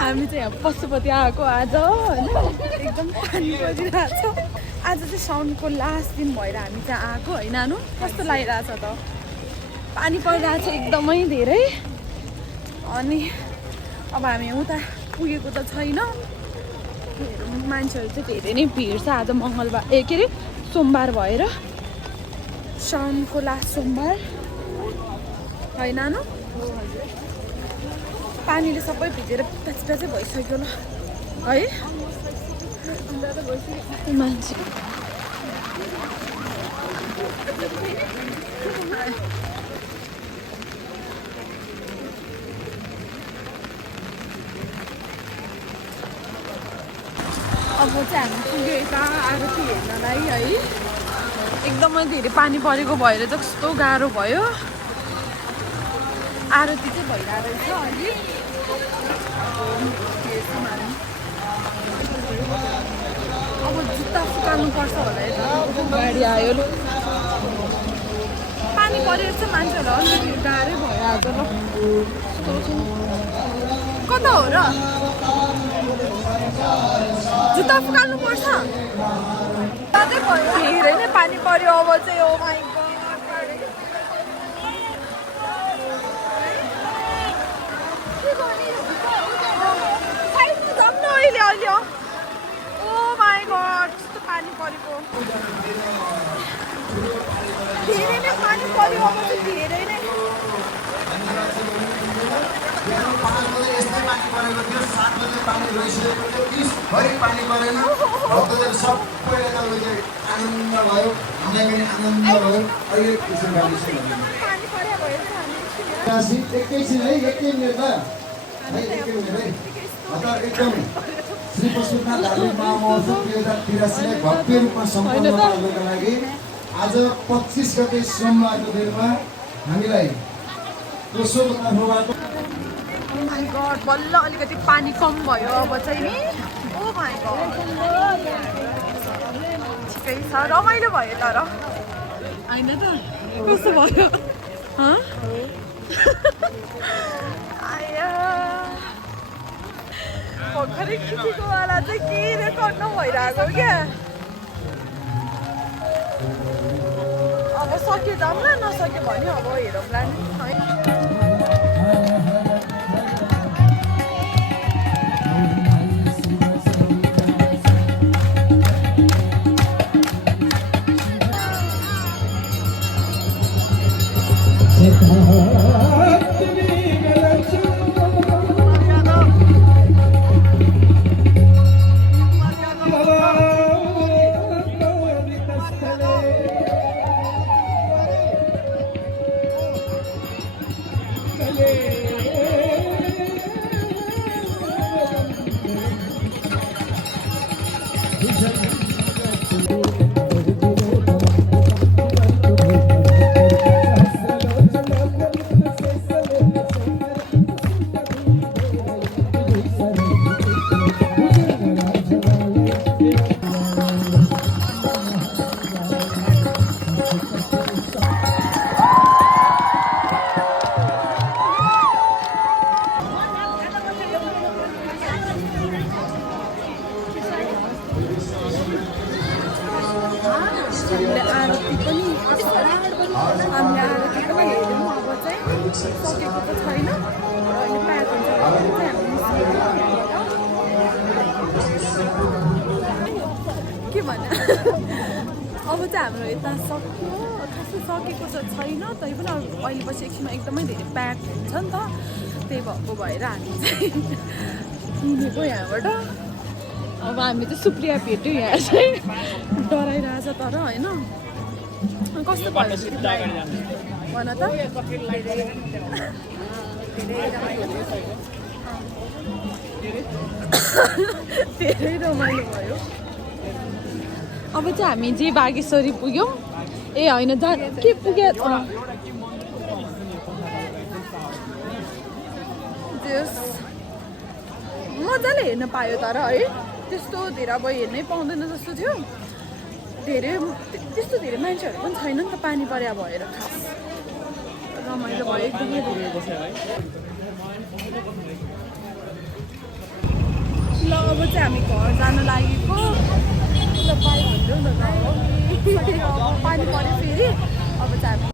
हामी चाहिँ यहाँ पशुपति आएको आज होइन एकदम पानी परिरहेछ आज चाहिँ साउनको लास्ट दिन भएर हामी चाहिँ आएको होइन नानु कस्तो लागिरहेछ त पानी परिरहेछ एकदमै धेरै अनि अब हामी उता पुगेको त छैन मान्छेहरू चाहिँ धेरै नै भिड छ आज मङ्गलबार के अरे सोमबार भएर साउनको लास्ट सोमबार होइन नानु पानीले सबै भिजेर प्याच भइसक्यो ल है मान्छे अब चाहिँ हामी पुग्यो यता आरती हेर्नलाई है एकदमै धेरै पानी परेको भएर चाहिँ कस्तो गाह्रो भयो आरती चाहिँ भइरहेको रहेछ अहिले अब जुत्ता सुकाल्नु पर्छ होला यता गाडी आयो ल पानी परेर चाहिँ मान्छेहरू अलिकति गाह्रै भइरहेको ल कता हो र जुत्ता फुकाल्नु पर्छ धेरै नै पानी पर्यो अब चाहिँ oh my god oh my god कस्तो पानी परेको धेरै नै पानी पर्यो अब चाहिँ धेरै नै यस्तै पानी परेको थियो 7 बजे पानी रोइसकेको थियो 30 भरि पानी परेन भक्तजन सबैले चाहिँ आनन्द भयो हामीलाई पनि आनन्द भयो अहिले खुसी गाडी पानी पर्यो भएछ हामी एकैछिन है एकै मिनेट है एकै मिनेट है अझ एकदम श्री पशुपतिनाथ धार्मिक महामहोत्सव 2083 भव्य रूपमा सम्पन्न गर्नका लागि आज 25 गते सोमबारको दिनमा हामीलाई दोस्रो तर्फबाट ओ माई गड बल्ल अलिकति पानी कम भयो अब चाहिँ नि ओ माई गड ठिकै छ रमाइलो भयो तर होइन त कस्तो भयो भर्खरै खिचेको वाला चाहिँ के रेकर्ड नभइरहेको क्या अब सक्यो जाऊँ न नसक्यो भने अब हेरौँला नि है हामीले आरती पनि हेऱ्यौँ अब चाहिँ सकेको त छैन र अहिले प्याक हुन्छ के भन्नु अब चाहिँ हाम्रो यता सक्यो खासै सकेको त छैन तै पनि अब अहिले पछि एकछिनमा एकदमै धेरै प्याक हुन्छ नि त त्यही भएको भएर हामी चाहिँ हिँडेको यहाँबाट अब हामी चाहिँ सुप्रिया भेट्यौँ यहाँ चाहिँ डराइरहेछ तर होइन कस्तो भयो भन त धेरै रमाइलो भयो अब चाहिँ हामी जे बागेश्वरी पुग्यौँ ए होइन जहाँ के पुग्यो मजाले हेर्न पायो तर है त्यस्तो धेरै अब हेर्नै पाउँदैन जस्तो थियो धेरै त्यस्तो धेरै मान्छेहरू पनि छैन नि त पानी पर्या भएर खास रमाइलो भयो एकदमै धेरै अब चाहिँ हामी घर जान लागेको ल बाई भन्नु न त अब पानी पऱ्यो फेरि अब चाहिँ हामी